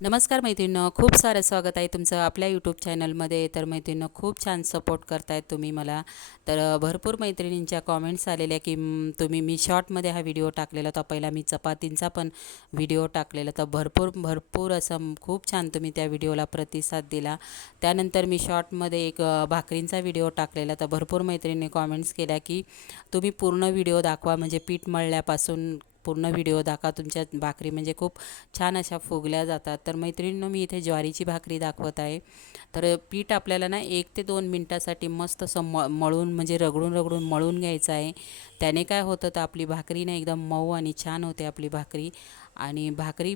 नमस्कार मैत्रिणीनं खूप सारं स्वागत आहे तुमचं आपल्या यूट्यूब चॅनलमध्ये तर मैत्रिणीनं खूप छान सपोर्ट करतायत तुम्ही मला. तर भरपूर मैत्रिणींच्या कॉमेंट्स आलेल्या की तुम्ही मी शॉर्टमध्ये हा व्हिडिओ टाकलेला होता. पहिला मी चपातींचा पण व्हिडिओ टाकलेला. तर भरपूर भरपूर असं खूप छान तुम्ही त्या व्हिडिओला प्रतिसाद दिला. त्यानंतर मी शॉर्टमध्ये एक भाकरींचा व्हिडिओ टाकलेला. तर भरपूर मैत्रिणींनी कॉमेंट्स केल्या की तुम्ही पूर्ण व्हिडिओ दाखवा. म्हणजे पीठ मळल्यापासून पूर्ण व्हिडिओ दाखवा. तुमच्या भाकरी म्हणजे खूप छान अशा फुगल्या जातात. तर मैत्रिणींनो मी इथे ज्वारीची भाकरी दाखवत आहे. तर पीठ आपल्याला ना एक ते दोन मिनटासाठी मस्त असं म मळून म्हणजे रगडून रगडून मळून घ्यायचं आहे. त्याने काय होतं तर आपली भाकरी ना एकदम मऊ आणि छान होते आपली भाकरी. आणि भाकरी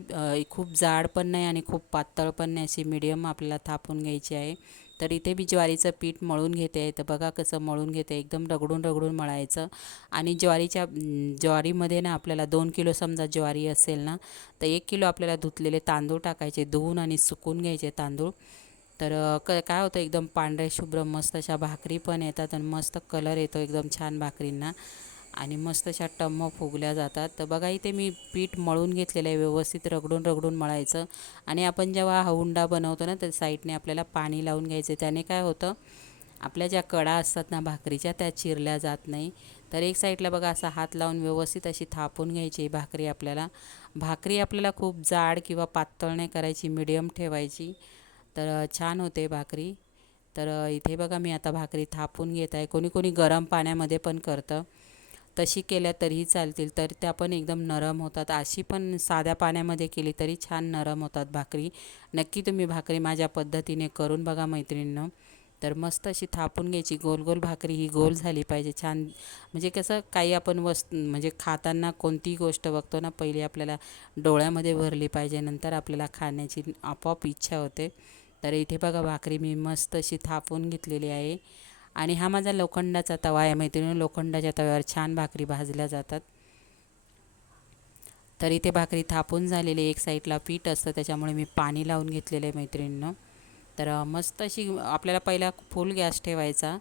खूप जाड पण नाही आणि खूप पातळ पण नाही अशी मिडियम आपल्याला थापून घ्यायची आहे. तर इथे मी ज्वारीचं पीठ मळून घेते. तर बघा कसं मळून घेते. एकदम रगडून रगडून मळायचं. आणि ज्वारीच्या ज्वारीमध्ये ना आपल्याला दोन किलो समजा ज्वारी असेल ना तर एक किलो आपल्याला धुतलेले तांदूळ टाकायचे. धुवून आणि सुकून घ्यायचे तांदूळ. तर क काय होतं एकदम पांढरे शुभ्र मस्त अशा भाकरी पण येतात. आणि मस्त कलर येतो एकदम छान भाकरींना. आणि मस्त अशा टम्म फुगल्या जातात. तर बघा इथे मी पीठ मळून घेतलेलं आहे व्यवस्थित रगडून रगडून मळायचं. आणि आपण जेव्हा हा उंडा बनवतो ना तर साईडने आपल्याला पाणी लावून घ्यायचं. त्याने काय होतं आपल्या ज्या कडा असतात ना भाकरीच्या त्या चिरल्या जात नाही. तर एक साईडला बघा असा हात लावून व्यवस्थित अशी थापून घ्यायची भाकरी आपल्याला. भाकरी आपल्याला खूप जाड किंवा पातळ नाही करायची मिडियम ठेवायची. तर छान होते भाकरी. तर इथे बघा मी आता भाकरी थापून घेत आहे. कोणी कोणी गरम पाण्यामध्ये पण करतं. तशी केल्या तरीही चालतील. तर त्या पण एकदम नरम होतात. अशी पण साध्या पाण्यामध्ये केली तरी छान नरम होतात भाकरी. नक्की तुम्ही भाकरी माझ्या पद्धतीने करून बघा मैत्रिणींनो. तर मस्त अशी थापून घ्यायची. गोल गोल भाकरी ही गोल झाली पाहिजे. छान म्हणजे कसं काही आपण वस्त म्हणजे खाताना कोणतीही गोष्ट बघतो ना पहिली आपल्याला डोळ्यामध्ये भरली पाहिजे. नंतर आपल्याला खाण्याची आपोआप इच्छा होते. तर इथे बघा भाकरी मी मस्त अशी थापून घेतलेली आहे. आणि हा माझा लोखंडाचा तवा आहे मैत्रिणी लोखंडाच्या तव्यावर छान भाकरी भाजल्या जातात. तर इथे भाकरी थापून झालेली एक साईडला पीठ असतं त्याच्यामुळे मी पाणी लावून घेतलेलं आहे मैत्रिणीनं. तर मस्त अशी आपल्याला पहिला फुल गॅस ठेवायचा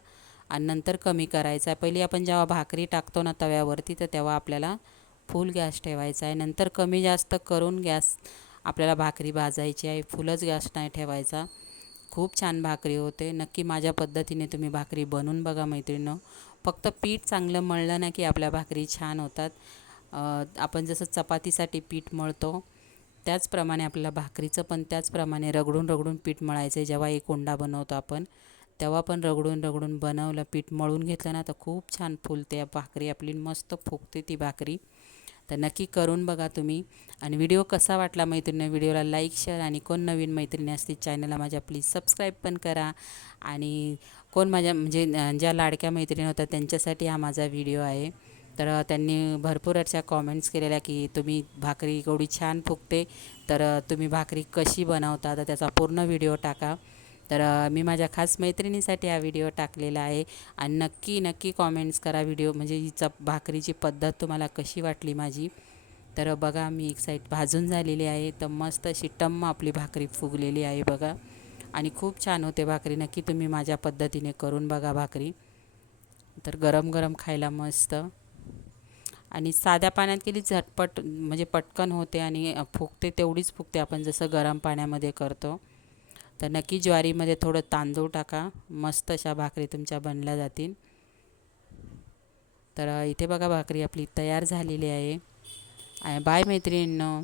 आणि नंतर कमी करायचा. पहिली आपण जेव्हा भाकरी टाकतो ना तव्यावरती तर तेव्हा आपल्याला फुल गॅस ठेवायचा आहे. नंतर कमी जास्त करून गॅस आपल्याला भाकरी भाजायची आहे. फुलच गॅस नाही ठेवायचा. खूप छान भाकरी होते. नक्की माझ्या पद्धतीने तुम्ही भाकरी बनवून बघा मैत्रिणीनं. फक्त पीठ चांगलं मळलं ना की आपल्या भाकरी छान होतात. आपण जसं चपातीसाठी पीठ मळतो त्याचप्रमाणे आपल्याला भाकरीचं पण त्याचप्रमाणे रगडून रगडून पीठ मळायचं आहे जेव्हा एक कोंडा बनवतो आपण तेव्हा पण रगडून रगडून बनवलं पीठ मळून घेतलं ना तर खूप छान फुलते भाकरी. आपली मस्त फुगते ती भाकरी. तर नक्की करून बघा तुम्ही. आणि व्हिडिओ कसा वाटला मैत्रिणी व्हिडिओला लाईक शेअर आणि कोण नवीन मैत्रिणी असतील चॅनलला माझ्या प्लीज सबस्क्राईब पण करा. आणि कोण माझ्या म्हणजे ज्या लाडक्या मैत्रिणी होत्या त्यांच्यासाठी हा माझा व्हिडिओ आहे. तर त्यांनी भरपूर अशा कॉमेंट्स केलेल्या की तुम्ही भाकरी एवढी छान फुगते तर तुम्ही भाकरी कशी बनवता तर त्याचा पूर्ण व्हिडिओ टाका. तर मी माझ्या खास मैत्रिणीसाठी हा व्हिडिओ टाकलेला आहे आणि नक्की नक्की कॉमेंट्स करा व्हिडिओ. म्हणजे हिचा चप भाकरीची पद्धत तुम्हाला कशी वाटली माझी? तर बघा मी एक साईड भाजून झालेली आहे. तर मस्त अशी टम्म आपली भाकरी फुगलेली आहे बघा. आणि खूप छान होते भाकरी. नक्की तुम्ही माझ्या पद्धतीने करून बघा भाकरी. तर गरम गरम खायला मस्त. आणि साध्या पाण्यात केली झटपट म्हणजे पटकन होते आणि फुगते तेवढीच फुगते आपण जसं गरम पाण्यामध्ये करतो. तर नक्की ज्वारीमध्ये थोडं तांदूळ टाका. मस्त अशा भाकरी तुमच्या बनल्या जातील. तर इथे बघा भाकरी आपली तयार झालेली आहे. बाय मैत्रिणींनो.